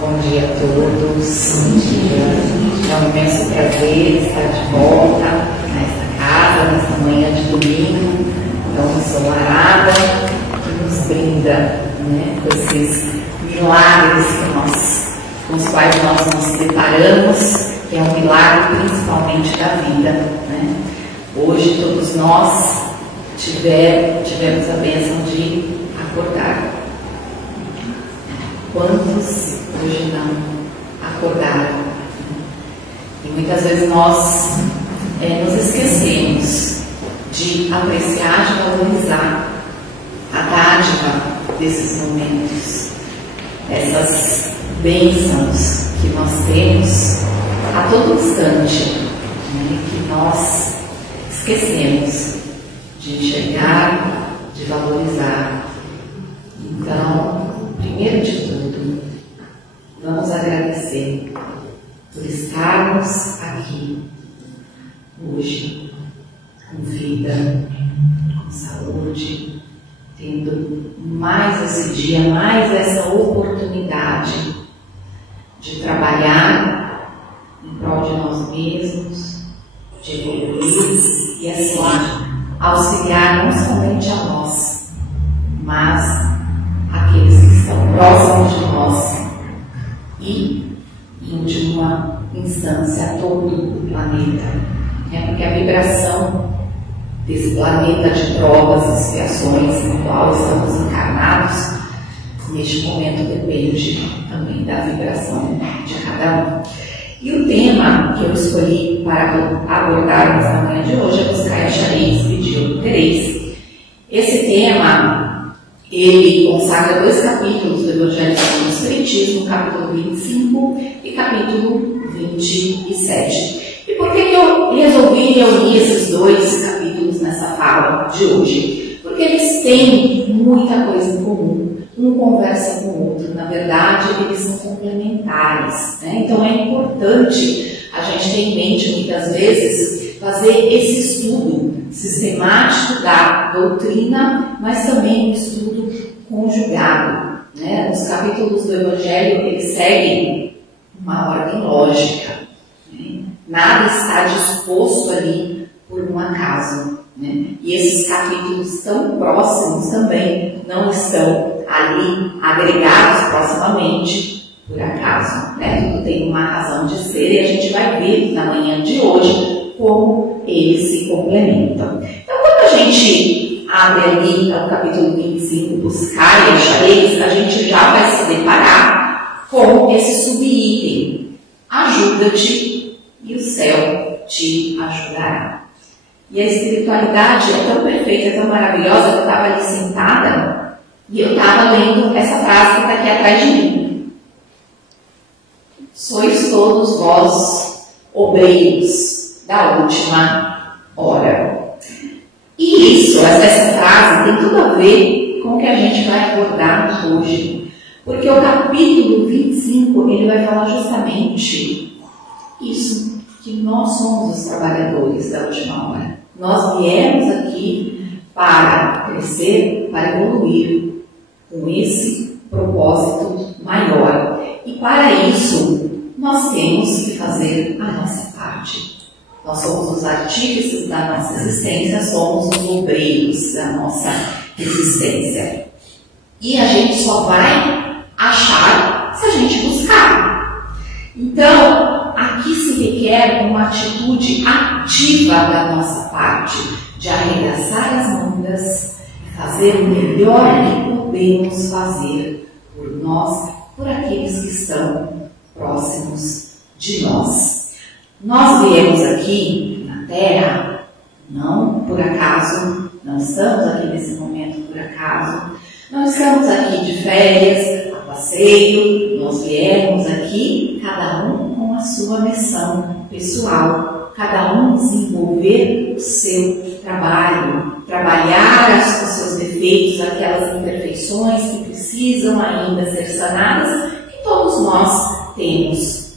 Bom dia a todos. Bom dia. É um imenso prazer estar de volta nesta casa, nesta manhã de domingo, tão ensolarada, que nos brinda, com esses milagres com os quais nós nos deparamos, que é um milagre principalmente da vida. Hoje todos nós tivemos a bênção de acordar. Quantos hoje não acordaram? E muitas vezes nós nos esquecemos de apreciar, de valorizar a dádiva desses momentos, essas bênçãos que nós temos a todo instante, que nós esquecemos de enxergar, de valorizar. Então, primeiro de tudo, vamos agradecer por estarmos aqui hoje, com vida, com saúde, tendo mais esse dia, mais essa oportunidade de trabalhar em prol de nós mesmos, de evoluir e assim auxiliar não somente a nós, mas aqueles que estão próximos de nós e, em última instância, a todo o planeta. Porque a vibração desse planeta de provas e expiações no qual estamos encarnados, neste momento depende também da vibração de cada um. E o tema que eu escolhi para abordarmos na manhã de hoje é buscar e achareis, pedir e obtereis. Esse tema, ele consagra 2 capítulos do Evangelho segundo o Espiritismo, capítulo 25 e capítulo 27. E por que eu resolvi reunir esses 2 capítulos nessa fala de hoje? Porque eles têm muita coisa em comum. Um conversa com o outro. Na verdade, eles são complementares. Então é importante a gente ter em mente, muitas vezes, fazer esse estudo sistemático da doutrina, mas também um estudo conjugado. Os capítulos do Evangelho, eles seguem uma ordem lógica. Nada está disposto ali por um acaso. E esses capítulos tão próximos também não estão ali agregados proximamente por acaso. Tudo tem uma razão de ser e a gente vai ver na manhã de hoje como eles se complementam. Então, quando a gente abre ali o capítulo 25, buscar e achareis, a gente já vai se deparar com esse subitem: ajuda-te e o céu te ajudará. E a espiritualidade é tão perfeita, é tão maravilhosa, que eu estava ali sentada e eu estava lendo essa frase que está aqui atrás de mim. Sois todos vós obreiros da última hora. E isso, essa frase tem tudo a ver com o que a gente vai abordar hoje. Porque o capítulo 25, ele vai falar justamente isso, que nós somos os trabalhadores da última hora. Nós viemos aqui para crescer, para evoluir, com esse propósito maior. E para isso, nós temos que fazer a nossa parte. Nós somos os artífices da nossa existência, somos os obreiros da nossa existência. E a gente só vai achar se a gente buscar. Então, aqui se requer uma atitude ativa da nossa parte, de arregaçar as mangas e fazer o melhor que podemos fazer por nós, por aqueles que estão próximos de nós. Nós viemos aqui na Terra, não por acaso, não estamos aqui nesse momento por acaso, não estamos aqui de férias, a passeio, nós viemos aqui, cada um com a sua missão pessoal, cada um desenvolver o seu trabalho, trabalhar os seus defeitos, aquelas imperfeições que precisam ainda ser sanadas, que todos nós temos.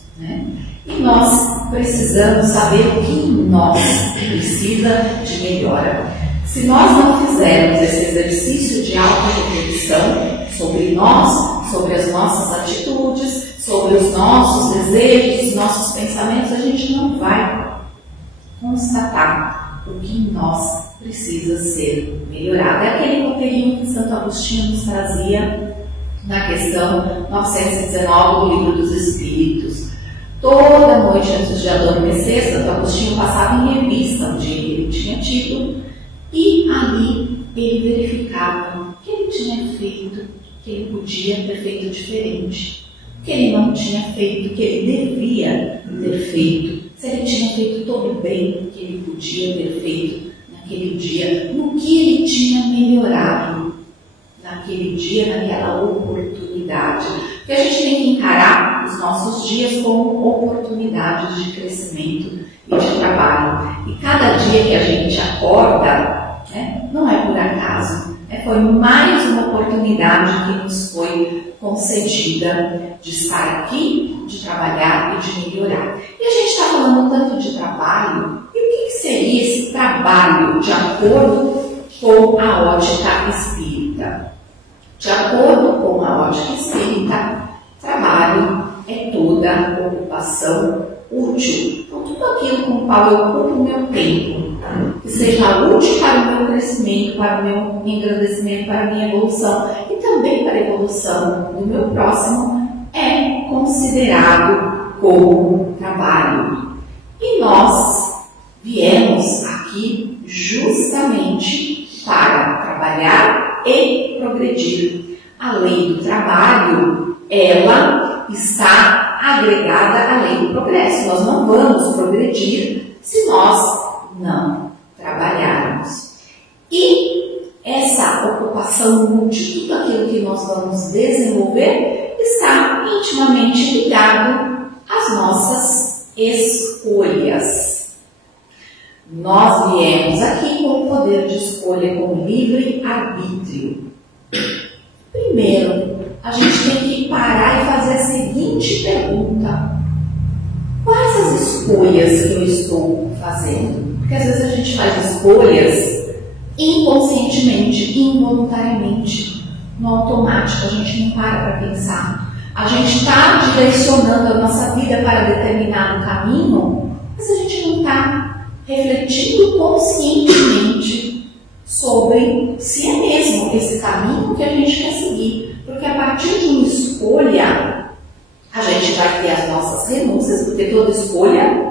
E nós precisamos saber o que em nós precisa de melhora. Se nós não fizermos esse exercício de auto-reflexão sobre nós, sobre as nossas atitudes, sobre os nossos desejos, os nossos pensamentos, a gente não vai constatar o que em nós precisa ser melhorado. É aquele roteirinho que Santo Agostinho nos trazia na questão 919 do Livro dos Espíritos. Toda noite antes de adormecer, Santo Agostinho passava em revista o dia que ele tinha tido e ali ele verificava o que ele tinha feito, que ele podia ter feito diferente, o que ele não tinha feito, o que ele devia ter feito, se ele tinha feito todo o bem que ele podia ter feito naquele dia, no que ele tinha melhorado naquele dia, naquela oportunidade. Porque a gente tem que encarar os nossos dias como oportunidades de crescimento e de trabalho. E cada dia que a gente acorda, não é por acaso, foi mais uma oportunidade que nos foi concedida de estar aqui, de trabalhar e de melhorar. E a gente está falando tanto de trabalho, e o que seria esse trabalho de acordo com a ótica espírita? De acordo com a ótica espírita, trabalho é toda ocupação útil. Então, tudo aquilo com o qual eu ocupo o meu tempo, que seja útil para o meu crescimento, para o meu engrandecimento, para a minha evolução e também para a evolução do meu próximo, é considerado como trabalho. E nós viemos aqui justamente para trabalhar e progredir. A lei do trabalho, ela está agregada à lei do progresso. Nós não vamos progredir se nós não trabalharmos. E essa ocupação útil, tudo aquilo que nós vamos desenvolver, está intimamente ligado às nossas escolhas. Nós viemos aqui com o poder de escolha, com livre arbítrio. Primeiro, a gente tem que parar e fazer a seguinte pergunta: quais as escolhas que eu estou fazendo? Porque às vezes a gente faz escolhas inconscientemente, involuntariamente, no automático, a gente não para pensar. A gente está direcionando a nossa vida para determinado caminho, mas a gente não está refletindo conscientemente sobre se é mesmo esse caminho que a gente quer seguir. Porque a partir de uma escolha, a gente vai ter as nossas renúncias, porque toda escolha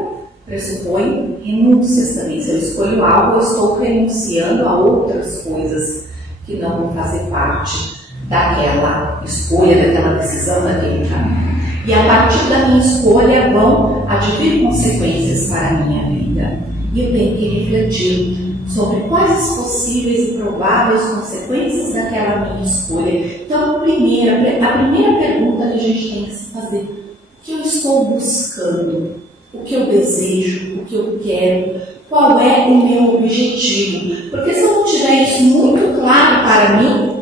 pressupõe renúncias também. Se eu escolho algo, eu estou renunciando a outras coisas que não vão fazer parte daquela escolha, daquela decisão, daquele caminho. E a partir da minha escolha vão advir consequências para a minha vida. E eu tenho que refletir sobre quais as possíveis e prováveis consequências daquela minha escolha. Então, a primeira pergunta que a gente tem que se fazer: o que eu estou buscando? O que eu desejo? O que eu quero? Qual é o meu objetivo? Porque se eu não tiver isso muito claro para mim,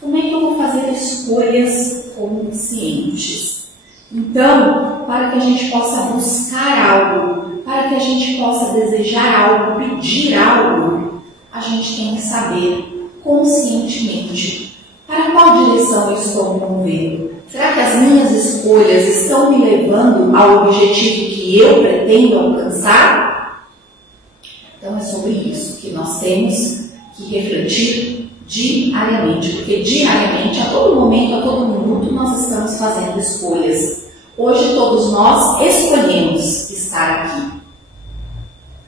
como é que eu vou fazer escolhas conscientes? Então, para que a gente possa buscar algo, para que a gente possa desejar algo, pedir algo, a gente tem que saber conscientemente para qual direção eu estou me movendo. Será que as minhas escolhas estão me levando ao objetivo que eu pretendo alcançar? Então é sobre isso que nós temos que refletir diariamente, porque diariamente, a todo momento, a todo minuto, nós estamos fazendo escolhas. Hoje todos nós escolhemos estar aqui.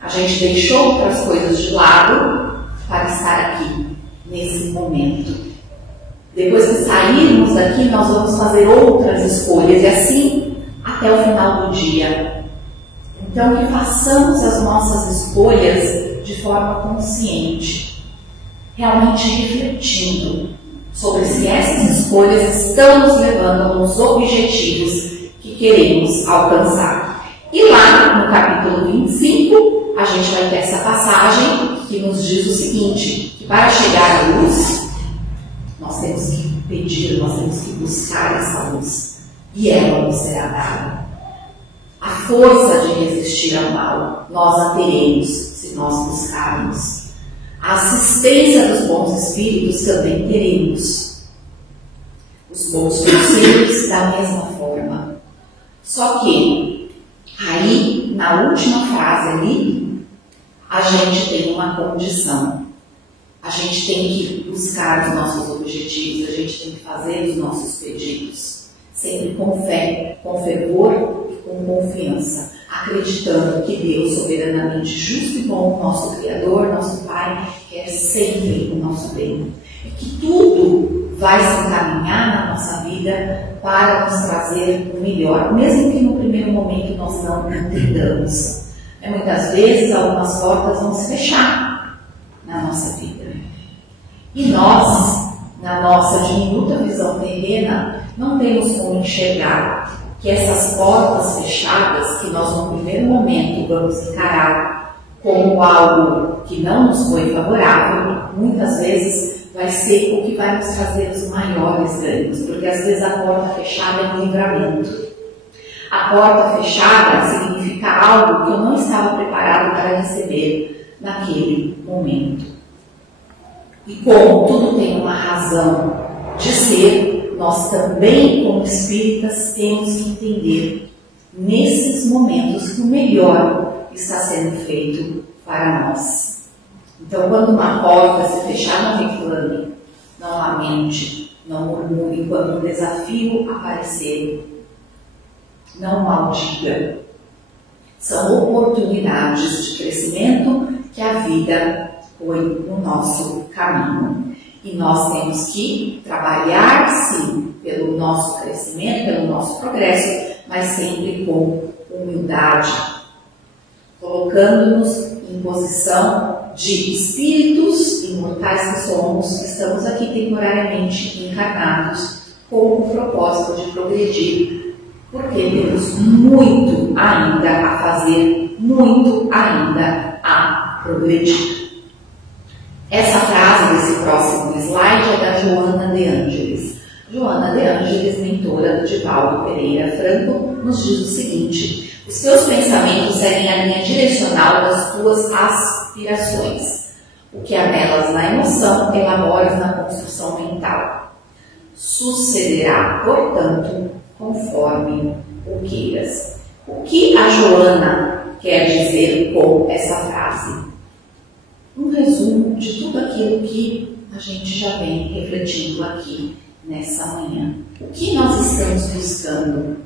A gente deixou outras coisas de lado para estar aqui, nesse momento. Depois que sairmos daqui, nós vamos fazer outras escolhas, e assim até o final do dia. Então, que façamos as nossas escolhas de forma consciente, realmente refletindo sobre se essas escolhas estão nos levando aos objetivos que queremos alcançar. E lá no capítulo 25, a gente vai ter essa passagem que nos diz o seguinte: que para chegar à luz, nós temos que pedir, nós temos que buscar essa luz, e ela nos será dada. A força de resistir ao mal, nós a teremos se nós buscarmos. A assistência dos bons espíritos também teremos. O os bons conselhos da mesma forma. Só que, aí, na última frase ali, a gente tem uma condição. A gente tem que buscar os nossos objetivos, a gente tem que fazer os nossos pedidos, sempre com fé, com fervor e com confiança, acreditando que Deus, soberanamente justo e bom, nosso Criador, nosso Pai, quer sempre o nosso bem. E que tudo vai se encaminhar na nossa vida para nos trazer o melhor, mesmo que no primeiro momento nós não entendamos. Muitas vezes algumas portas vão se fechar na nossa vida. E nós, na nossa diminuta visão terrena, não temos como enxergar que essas portas fechadas, que nós no primeiro momento vamos encarar como algo que não nos foi favorável, muitas vezes vai ser o que vai nos trazer os maiores ganhos, porque às vezes a porta fechada é um livramento. A porta fechada significa algo que eu não estava preparado para receber naquele momento. E como tudo tem uma razão de ser, nós também, como espíritas, temos que entender nesses momentos que o melhor está sendo feito para nós. Então, quando uma porta se fechar, não reclame, não lamente, não murmure. Quando um desafio aparecer, não maldiga. São oportunidades de crescimento que a vida põe no nosso caminho. E nós temos que trabalhar, sim, pelo nosso crescimento, pelo nosso progresso, mas sempre com humildade, colocando-nos em posição de espíritos imortais que somos, que estamos aqui temporariamente encarnados, com o propósito de progredir, porque temos muito ainda a fazer, muito ainda a progredir. Essa frase desse próximo slide é da Joana de Ângeles. Joana de Ângeles, mentora de Divaldo Pereira Franco, nos diz o seguinte: os teus pensamentos seguem a linha direcional das tuas aspirações. O que há nelas na emoção, elaboras na construção mental. Sucederá, portanto, conforme o queiras. O que a Joana quer dizer com essa frase? Um resumo de tudo aquilo que a gente já vem refletindo aqui nessa manhã. O que nós estamos buscando?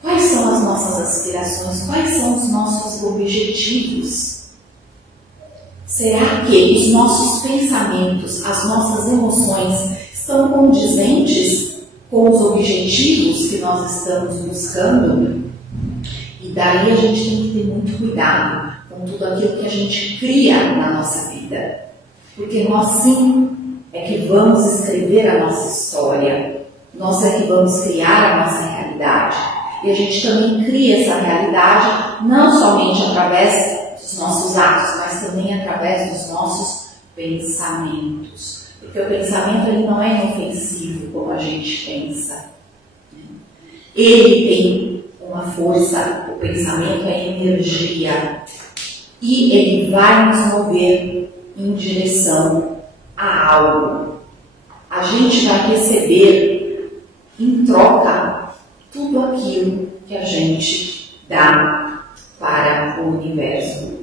Quais são as nossas aspirações? Quais são os nossos objetivos? Será que os nossos pensamentos, as nossas emoções estão condizentes com os objetivos que nós estamos buscando? E daí a gente tem que ter muito cuidado com tudo aquilo que a gente cria na nossa vida. Porque nós sim é que vamos escrever a nossa história. Nós é que vamos criar a nossa realidade. E a gente também cria essa realidade não somente através dos nossos atos, mas também através dos nossos pensamentos. Porque o pensamento ele não é inofensivo como a gente pensa. Ele tem uma força, o pensamento é energia. E ele vai nos mover em direção a algo. A gente vai receber em troca tudo aquilo que a gente dá para o universo.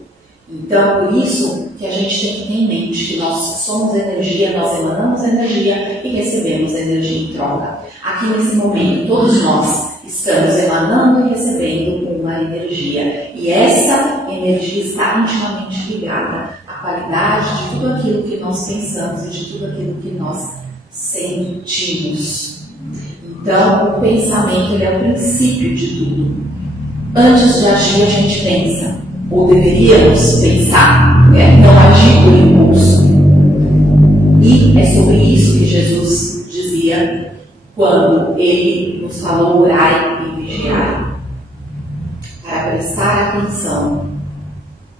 Então, por isso que a gente tem que ter em mente que nós somos energia, nós emanamos energia e recebemos energia em troca. Aqui nesse momento, todos nós estamos emanando e recebendo uma energia. E essa energia está intimamente ligada à qualidade de tudo aquilo que nós pensamos e de tudo aquilo que nós sentimos. Então, o pensamento ele é o princípio de tudo. Antes de agir, a gente pensa, ou deveríamos pensar, não agir por impulso. E é sobre isso que Jesus dizia quando ele nos falou orai e vigiai. Para prestar atenção,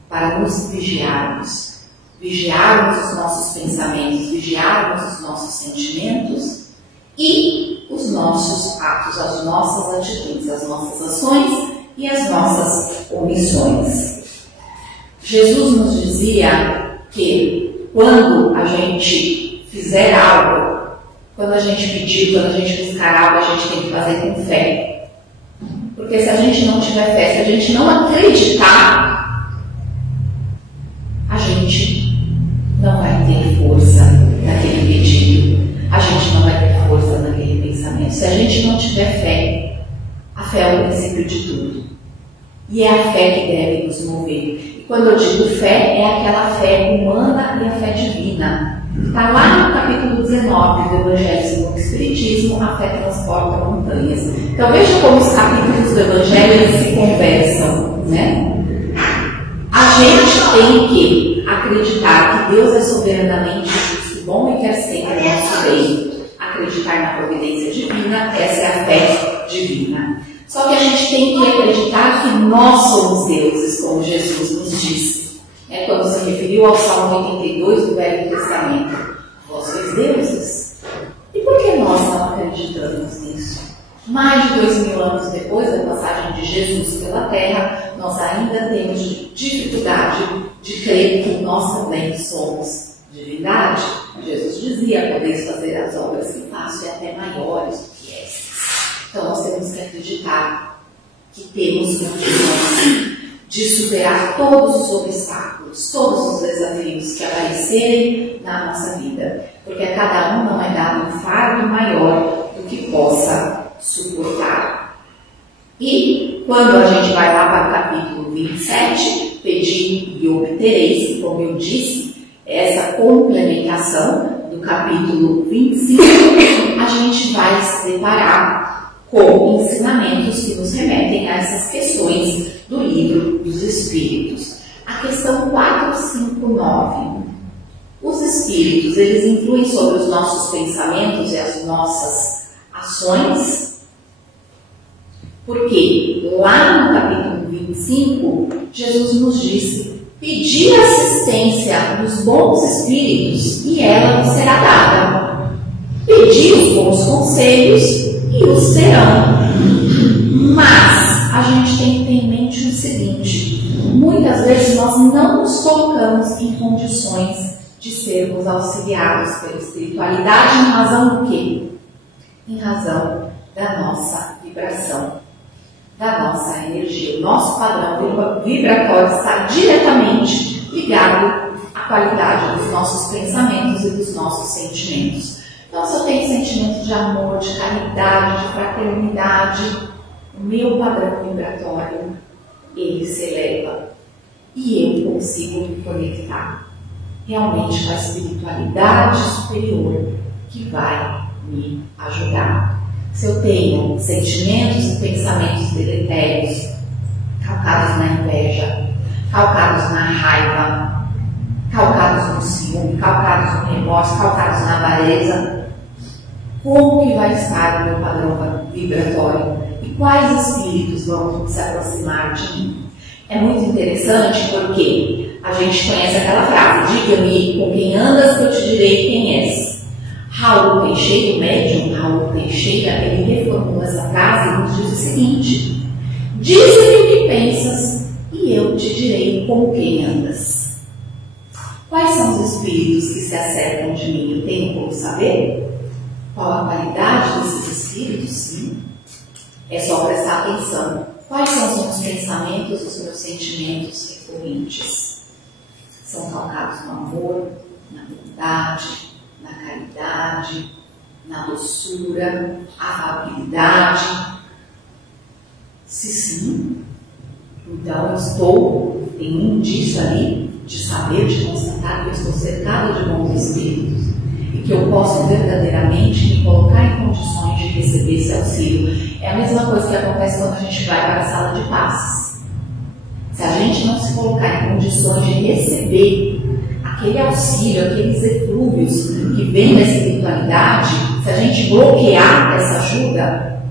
para nos vigiarmos, vigiarmos os nossos pensamentos, vigiarmos os nossos sentimentos e os nossos atos, as nossas atitudes, as nossas ações e as nossas omissões. Jesus nos dizia que quando a gente fizer algo quando a gente pedir, quando a gente buscar algo, a gente tem que fazer com fé. Porque se a gente não tiver fé, se a gente não acreditar, a gente não vai ter força naquele pedido, a gente não vai ter força naquele pensamento. Se a gente não tiver fé, a fé é o princípio de tudo. E é a fé que deve nos mover. E quando eu digo fé, é aquela fé humana e a fé divina. Está lá no capítulo 19 do Evangelho segundo o Espiritismo, a fé transporta montanhas. Então veja como os capítulos do Evangelho eles se conversam, né? A gente tem que acreditar que Deus é soberanamente justo, bom e quer sempre o nosso bem. Acreditar na providência divina, essa é a fé divina. Só que a gente tem que acreditar que nós somos deuses, como Jesus nos diz. É quando se referiu ao Salmo 82 do Velho Testamento. Vós sois deuses. E por que nós não acreditamos nisso? Mais de 2000 anos depois da passagem de Jesus pela Terra, nós ainda temos dificuldade de crer que nós também somos divindade. Jesus dizia, podeis fazer as obras que faço e até maiores do que essas. Então nós temos que acreditar que temos condições de superar todos os obstáculos, todos os desafios que aparecerem na nossa vida, porque a cada um não é dado um fardo maior do que possa suportar. E quando a gente vai lá para o capítulo 27, pedi e obtereis, que, como eu disse, essa complementação do capítulo 25, a gente vai se deparar com ensinamentos que nos remetem a essas questões do livro dos Espíritos. A questão 459. Os Espíritos, eles influem sobre os nossos pensamentos e as nossas ações? Porque lá no capítulo 25, Jesus nos disse: pedi assistência dos bons espíritos e ela vos será dada. Pedi os bons conselhos e os serão. Mas a gente tem que ter em mente o seguinte: muitas vezes nós não nos colocamos em condições de sermos auxiliados pela espiritualidade em razão do quê? Em razão da nossa vibração, da nossa energia. O nosso padrão vibratório está diretamente ligado à qualidade dos nossos pensamentos e dos nossos sentimentos. Então, se eu tenho sentimentos de amor, de caridade, de fraternidade, o meu padrão vibratório, ele se eleva e eu consigo me conectar realmente com a espiritualidade superior que vai me ajudar. Se eu tenho sentimentos e pensamentos deletérios, calcados na inveja, calcados na raiva, calcados no ciúme, calcados no remorso, calcados na avareza, como que vai estar o meu padrão vibratório? E quais espíritos vão se aproximar de mim? É muito interessante porque a gente conhece aquela frase: diga-me com quem andas que eu te direi quem és. Raul Teixeira, o médium Raul Teixeira, ele reformula essa frase e nos diz o seguinte: dize-me o que pensas e eu te direi com quem andas. Quais são os espíritos que se acercam de mim? Eu tenho como saber qual a qualidade desses espíritos? Sim. É só prestar atenção. Quais são os meus pensamentos, os meus sentimentos recorrentes? São calcados no amor, na bondade, na caridade, na doçura, afabilidade? Se sim, então eu tenho um indício ali de saber, de constatar que eu estou cercado de bons espíritos e que eu posso verdadeiramente me colocar em condições de receber esse auxílio. É a mesma coisa que acontece quando a gente vai para a sala de passes. Se a gente não se colocar em condições de receber aquele auxílio, aqueles eflúvios que vêm da espiritualidade, se a gente bloquear essa ajuda,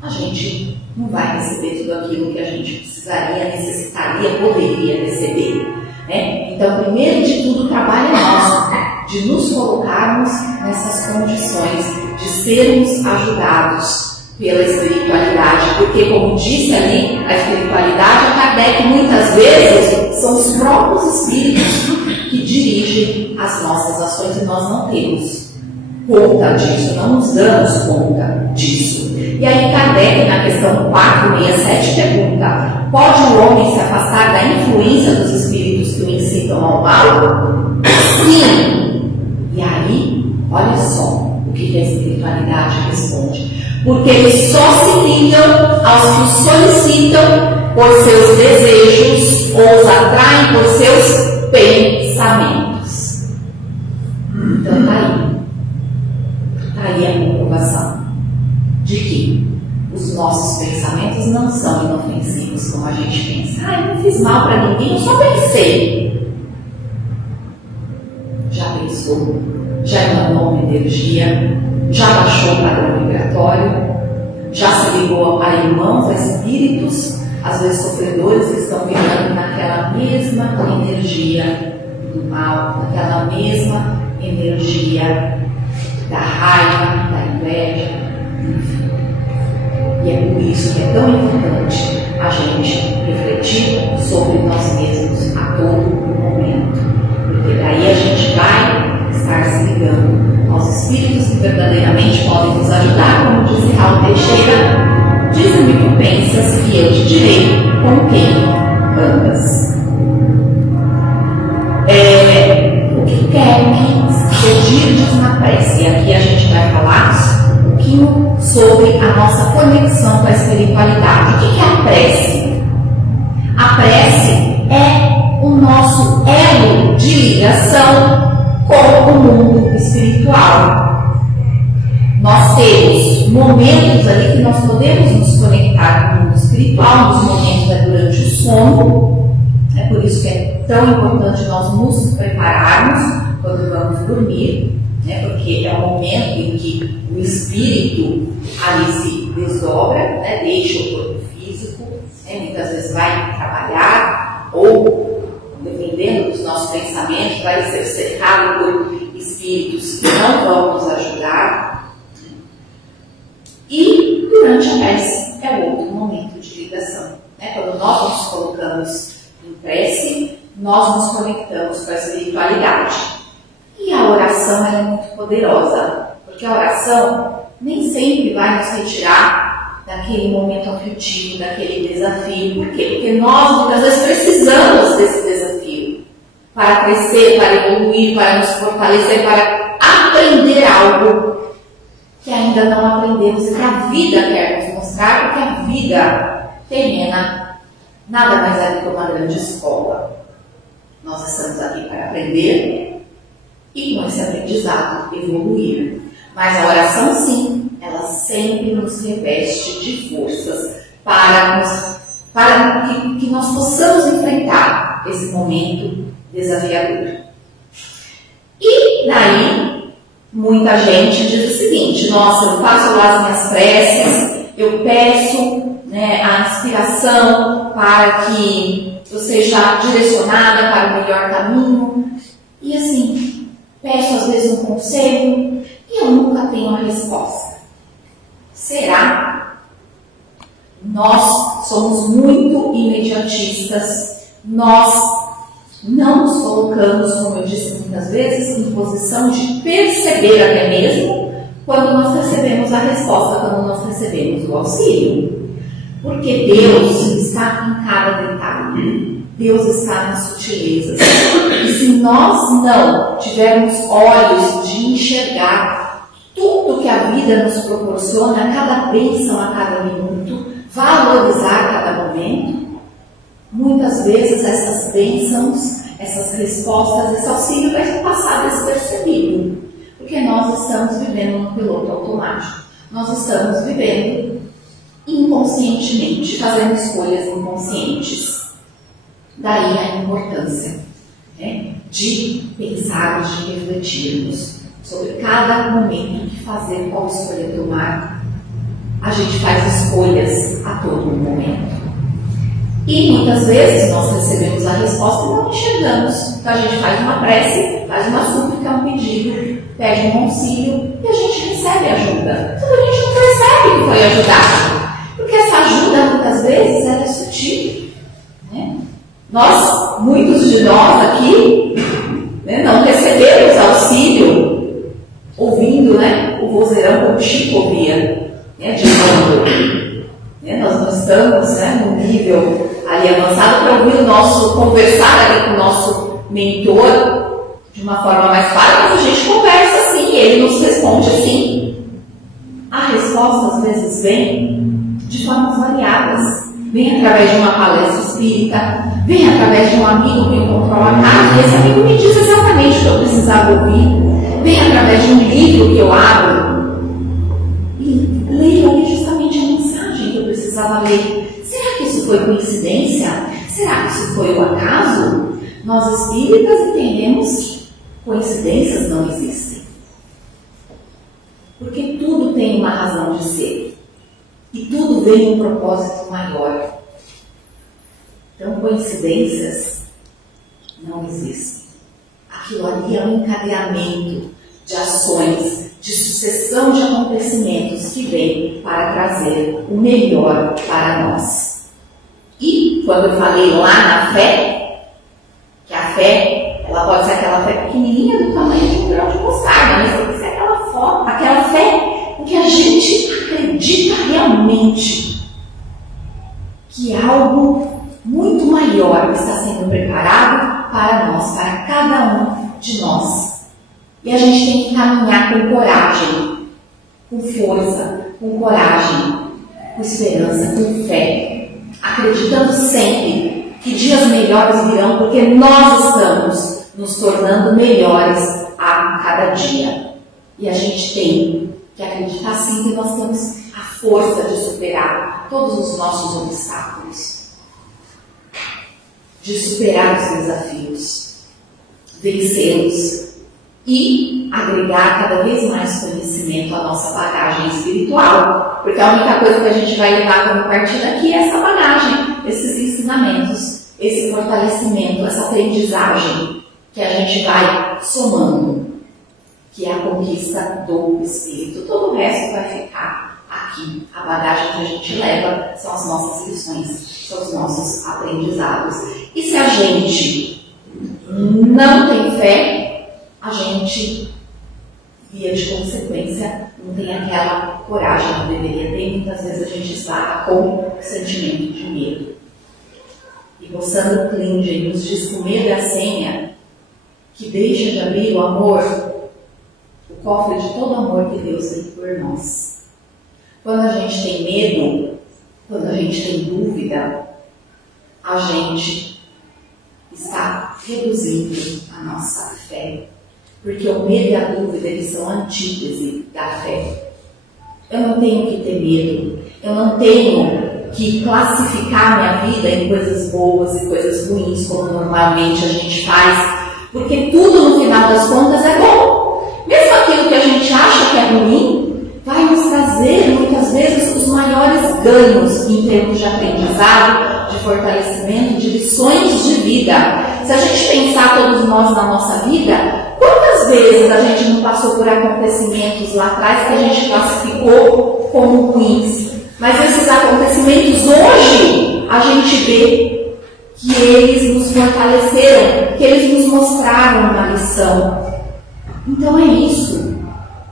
a gente não vai receber tudo aquilo que a gente precisaria, necessitaria, poderia receber, né? Então, primeiro de tudo, o trabalho é nosso, de nos colocarmos nessas condições, de sermos ajudados pela espiritualidade, porque, como disse ali, a espiritualidade, a Kardec, muitas vezes, são os próprios espíritos que dirigem as nossas ações e nós não temos conta disso, não nos damos conta disso. E aí Kardec, na questão 467, pergunta: pode o homem se afastar da influência dos espíritos que o incitam ao mal? Sim! E aí, olha só o que a espiritualidade responde. Porque eles só se ligam aos que os solicitam por seus desejos ou os atraem por seus pensamentos. Então tá aí. Tá aí a comprovação de que os nossos pensamentos não são inofensivos como a gente pensa. Ah, eu não fiz mal para ninguém, eu só pensei. Já pensou? Já emanou uma energia? Já baixou o padrão vibratório? Já se ligou a irmãos, a espíritos, às vezes sofredores que estão vibrando naquela mesma energia do mal, naquela mesma energia da raiva, da inveja, enfim. E é por isso que é tão importante a gente refletir sobre nós mesmos a todo momento, porque daí a gente vai estar se ligando aos espíritos que verdadeiramente podem nos ajudar, como disse Raul Teixeira: diz-me o que pensas e eu te direi com quem andas. O que quero que pedirdes na prece? E aqui a gente vai falar um pouquinho sobre a nossa conexão com a espiritualidade. O que é a prece? A prece é o nosso elo de ligação com o mundo espiritual. Nós temos momentos ali que nós podemos nos conectar com o mundo espiritual, nos momentos durante o sono. É por isso que é tão importante nós nos prepararmos quando vamos dormir, né? Porque é o momento em que o espírito ali se desdobra, né? Deixa o corpo físico, né? Muitas vezes vai trabalhar ou, dependendo dos nossos pensamentos, vai ser cercado por espíritos que não vão nos ajudar. E durante a prece é outro momento de ligação, né? Quando nós nos colocamos em prece, nós nos conectamos com a espiritualidade. E a oração é muito poderosa, porque a oração nem sempre vai nos retirar daquele momento aflitivo, daquele desafio. Por quê? Porque nós muitas vezes precisamos desse desafio para crescer, para evoluir, para nos fortalecer, para aprender algo que ainda não aprendemos e que a vida quer nos mostrar, porque a vida terrena nada mais é do que uma grande escola. Nós estamos aqui para aprender e com esse aprendizado evoluir. Mas a oração, sim, ela sempre nos reveste de forças para que nós possamos enfrentar esse momento desafiador. E daí, muita gente diz o seguinte: nossa, eu faço lá as minhas preces, eu peço, né, a inspiração para que eu seja direcionada para o melhor caminho, e assim, peço às vezes um conselho e eu nunca tenho a resposta. Será? Nós somos muito imediatistas, nós não nos colocamos, como eu disse muitas vezes, em posição de perceber até mesmo quando nós recebemos a resposta, quando nós recebemos o auxílio. Porque Deus está em cada detalhe, Deus está nas sutilezas. E se nós não tivermos olhos de enxergar tudo que a vida nos proporciona, cada bênção a cada minuto, valorizar cada momento, muitas vezes essas bênçãos, essas respostas, esse auxílio vai passar despercebido. Porque nós estamos vivendo no piloto automático. Nós estamos vivendo inconscientemente, fazendo escolhas inconscientes. Daí a importância, né, de pensarmos, de refletirmos sobre cada momento que fazer, qual escolha tomar. A gente faz escolhas a todo momento. E muitas vezes nós recebemos a resposta e não enxergamos. Então a gente faz uma prece, faz uma súplica, um pedido, pede um auxílio e a gente recebe ajuda. Então a gente não percebe que foi ajudado. Porque essa ajuda, muitas vezes, ela é sutil, né? Muitos de nós aqui, né, não recebemos auxílio ouvindo, né, o vozeirão como Chico ouvia, né, de quando, né, nós não estamos, né, num nível ali avançado para ouvir o nosso, conversar ali com o nosso mentor de uma forma mais clara, mas a gente conversa assim, ele nos responde assim. A resposta às vezes vem de formas variadas, vem através de uma palestra espírita, vem através de um amigo que encontrou a casa, e esse amigo me diz exatamente o que eu precisava ouvir, vem através de um livro que eu abro e leio ali justamente a mensagem que eu precisava ler. Será que isso foi coincidência? Será que isso foi o acaso? Nós espíritas entendemos que coincidências não existem. Porque tudo tem uma razão de ser. E tudo vem um propósito maior. Então, coincidências não existem. Aquilo ali é um encadeamento de ações, de sucessão de acontecimentos que vem para trazer o melhor para nós. E, quando eu falei lá na fé, que a fé, ela pode ser aquela fé pequenininha do tamanho de um grão de mostarda, mas pode ser aquela fé em que a gente acredita realmente que algo muito maior está sendo preparado para nós, para cada um de nós. E a gente tem que caminhar com coragem, com força, com coragem, com esperança, com fé, acreditando sempre que dias melhores virão, porque nós estamos nos tornando melhores a cada dia. E a gente tem que acreditar sim que nós temos a força de superar todos os nossos obstáculos, de superar os desafios, vencê-los e agregar cada vez mais conhecimento à nossa bagagem espiritual, porque a única coisa que a gente vai levar como partida aqui é essa bagagem, esses ensinamentos, esse fortalecimento, essa aprendizagem que a gente vai somando, que é a conquista do espírito. Todo o resto vai ficar aqui. A bagagem que a gente leva são as nossas lições, são os nossos aprendizados. E se a gente não tem fé, a gente, via de consequência, não tem aquela coragem que deveria ter. Muitas vezes a gente está com sentimento de medo. E Moçambique Klinger nos diz que o medo é a senha que deixa de abrir o amor, o cofre de todo amor que Deus tem por nós. Quando a gente tem medo, quando a gente tem dúvida, a gente está reduzindo a nossa fé. Porque o medo e a dúvida, eles são a antítese da fé. Eu não tenho que ter medo, eu não tenho que classificar minha vida em coisas boas e coisas ruins, como normalmente a gente faz, porque tudo no final das contas é bom. Mesmo aquilo que a gente acha que é ruim, vai nos trazer muitas vezes os maiores ganhos em termos de aprendizado, de fortalecimento, de lições de vida. Se a gente pensar todos nós na nossa vida, quantas vezes a gente não passou por acontecimentos lá atrás que a gente classificou como ruins? Mas esses acontecimentos hoje, a gente vê que eles nos fortaleceram, que eles nos mostraram uma lição. Então é isso.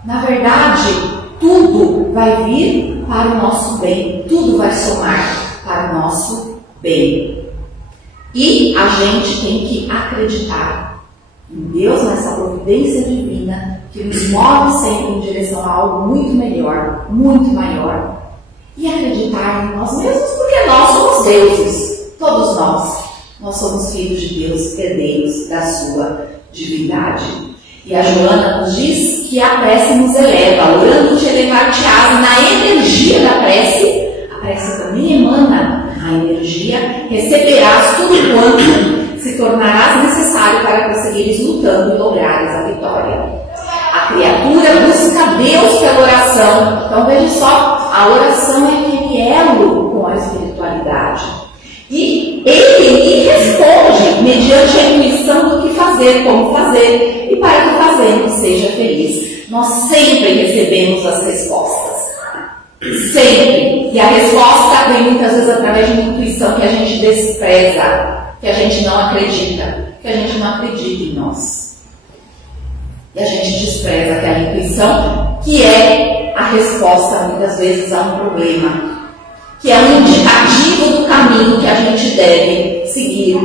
Na verdade, tudo vai vir para o nosso bem, tudo vai somar para o nosso bem. E a gente tem que acreditar em Deus, nessa providência divina, que nos move sempre em direção a algo muito melhor, muito maior. E acreditar em nós mesmos, porque nós somos deuses, todos nós. Nós somos filhos de Deus, herdeiros da sua divindade. E a Joana nos diz que a prece nos eleva, orando te elevar-te-ás. Na energia da prece, a prece também emana a energia, receberás tudo quanto se tornarás necessário para prosseguires lutando e lograres a vitória. A criatura busca Deus pela oração. Então veja só, a oração é aquele elo com a espiritualidade. E ele lhe responde mediante a intuição do que fazer, como fazer, e para que fazendo seja feliz. Nós sempre recebemos as respostas. Sempre. E a resposta vem muitas vezes através de uma intuição que a gente despreza, que a gente não acredita, que a gente não acredita em nós. E a gente despreza aquela intuição, que é a resposta, muitas vezes, a um problema, que é um indicativo do caminho que a gente deve seguir.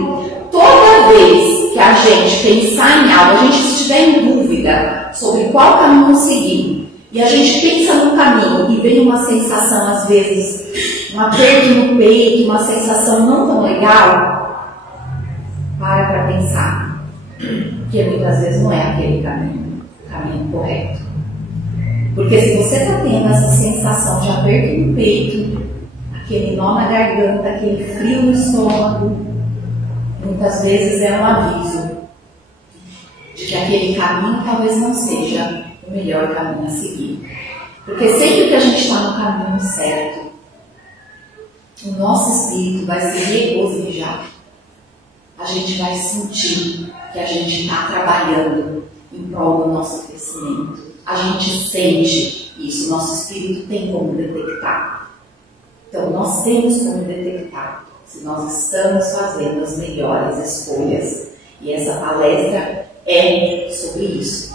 Toda vez que a gente pensar em algo, a gente estiver em dúvida sobre qual caminho seguir, e a gente pensa no caminho e vem uma sensação, às vezes, um aperto no peito, uma sensação não tão legal, para pensar, porque muitas vezes não é aquele caminho, o caminho correto. Porque se você está tendo essa sensação de aperto no peito, aquele nó na garganta, aquele frio no estômago, muitas vezes é um aviso de que aquele caminho talvez não seja o melhor caminho a seguir. Porque sempre que a gente está no caminho certo, o nosso espírito vai se regozijar. A gente vai sentir que a gente está trabalhando em prol do nosso crescimento. A gente sente isso, nosso espírito tem como detectar. Então, nós temos como detectar se nós estamos fazendo as melhores escolhas. E essa palestra é sobre isso.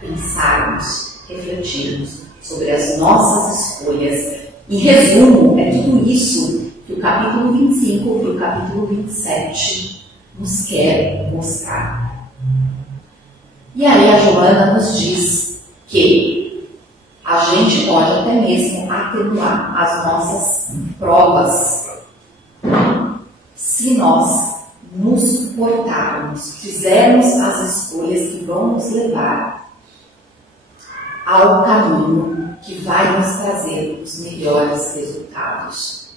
Pensarmos, refletirmos sobre as nossas escolhas. Em resumo, é tudo isso que o capítulo 25 e o capítulo 27 nos quer mostrar. E aí a Joana nos diz que a gente pode até mesmo atenuar as nossas provas se nós nos portarmos, fizermos as escolhas que vão nos levar ao caminho que vai nos trazer os melhores resultados.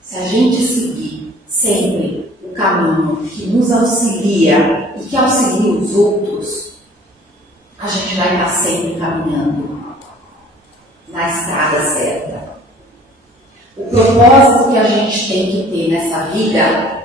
Se a gente seguir sempre o caminho que nos auxilia e que auxilia os outros, a gente vai estar sempre caminhando na estrada certa. O propósito que a gente tem que ter nessa vida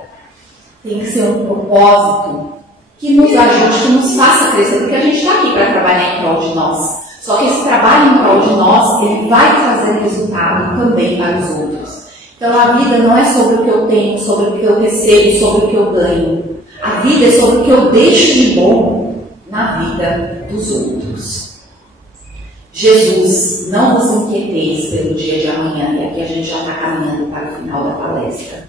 tem que ser um propósito que nos ajude, que nos faça crescer, porque a gente está aqui para trabalhar em prol de nós. Só que esse trabalho em prol de nós, ele vai trazer resultado também para os outros. Então a vida não é sobre o que eu tenho, sobre o que eu recebo, sobre o que eu ganho. A vida é sobre o que eu deixo de bom na vida dos outros. Jesus, não vos inquieteis pelo dia de amanhã, e aqui a gente já está caminhando para o final da palestra.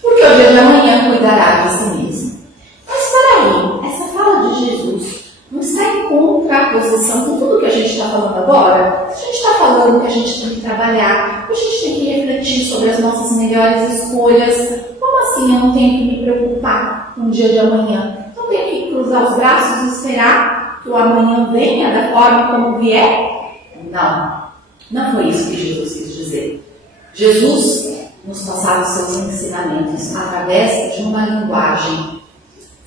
Porque o dia de amanhã cuidará de si mesmo. Mas espera aí, essa fala de Jesus não está em contraposição com tudo que a gente está falando agora? A gente está falando que a gente tem que trabalhar, que a gente tem que refletir sobre as nossas melhores escolhas. Como assim eu não tenho que me preocupar com o dia de amanhã? Então eu tenho que cruzar os braços e esperar que o amanhã venha da forma como vier? Não, não foi isso que Jesus quis dizer. Jesus nos passava os seus ensinamentos através de uma linguagem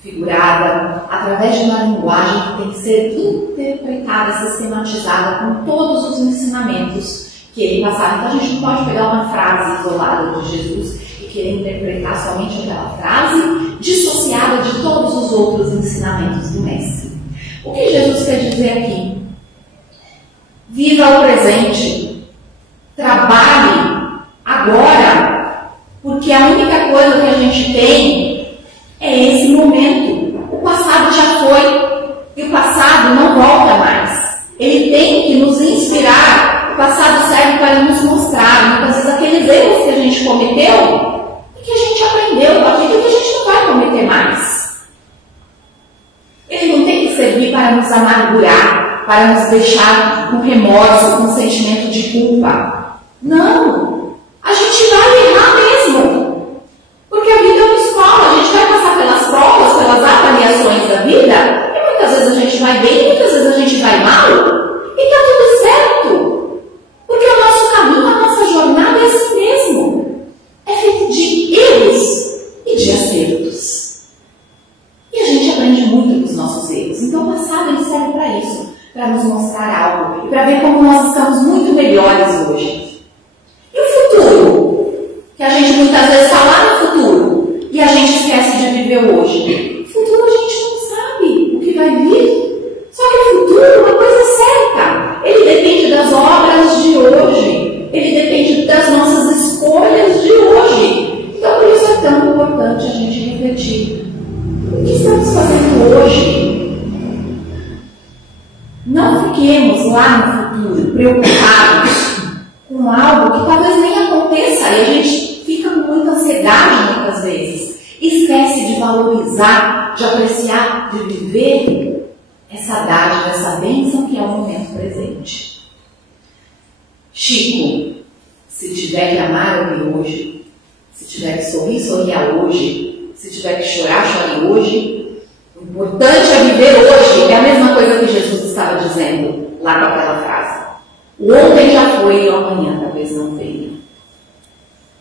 figurada, através de uma linguagem que tem que ser interpretada, sistematizada com todos os ensinamentos que ele passava. Então a gente não pode pegar uma frase isolada de Jesus e querer interpretar somente aquela frase, dissociada de todos os outros ensinamentos do Mestre. O que Jesus quer dizer aqui? Viva o presente, trabalhe agora, porque a única coisa que a gente tem é esse momento. O passado já foi e o passado não volta mais. Ele tem que nos inspirar. O passado serve para nos mostrar muitas vezes aqueles erros que a gente cometeu e que a gente aprendeu com aquilo que a gente não vai cometer mais. Ele não tem que servir para nos amargurar, para nos deixar com remorso, com sentimento de culpa. Não! A gente vai errar mesmo. Porque a vida é uma escola, a gente vai passar pelas provas, pelas avaliações da vida, e muitas vezes a gente vai bem, muitas vezes a gente vai mal, e está tudo certo. Porque o nosso caminho, a nossa jornada é assim mesmo. É feito de erros e de acertos. E a gente aprende muito com os nossos erros. Então o passado ele serve para isso, para nos mostrar algo, e para ver como nós estamos muito melhores hoje. E o futuro? Que a gente muitas vezes está lá no futuro e a gente esquece de viver hoje. O futuro a gente não sabe o que vai vir. Só que o futuro é uma coisa certa. Ele depende das obras de hoje. Ele depende das nossas escolhas de hoje. Então por isso é tão importante a gente refletir. O que estamos fazendo hoje? ansiedade muitas vezes. Esquece de valorizar, de apreciar, de viver essa dádiva, essa bênção que é o momento presente. Chico, se tiver que amar, ame hoje. Se tiver que sorrir, sorria hoje. Se tiver que chorar, chore hoje. O importante é viver hoje. É a mesma coisa que Jesus estava dizendo lá com aquela frase. O ontem já foi e o amanhã talvez não venha.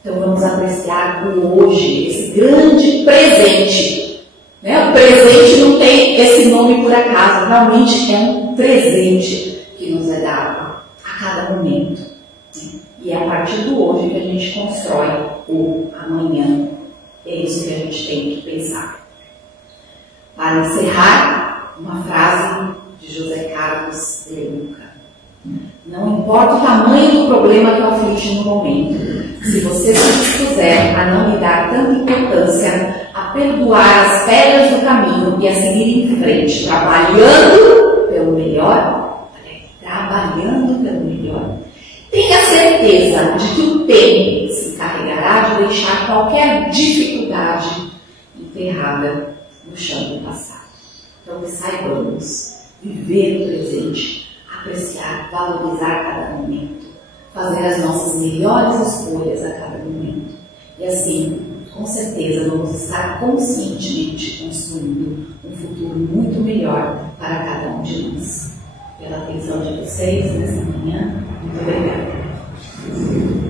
Então vamos apreciar o hoje, esse grande presente. Né? O presente não tem esse nome por acaso. Realmente é um presente que nos é dado a cada momento. Né? E é a partir do hoje que a gente constrói o amanhã. É isso que a gente tem que pensar. Para encerrar, uma frase de José Carlos de Luca. Não importa o tamanho do problema que o aflige no momento, se você se dispuser a não lhe dar tanta importância, a perdoar as pedras do caminho e a seguir em frente, trabalhando pelo melhor, tenha certeza de que o tempo se encarregará de deixar qualquer dificuldade enterrada no chão do passado. Então, que saibamos viver o presente, apreciar, valorizar cada momento, fazer as nossas melhores escolhas a cada momento. E assim, com certeza, vamos estar conscientemente construindo um futuro muito melhor para cada um de nós. Pela atenção de vocês nesta manhã, muito obrigada.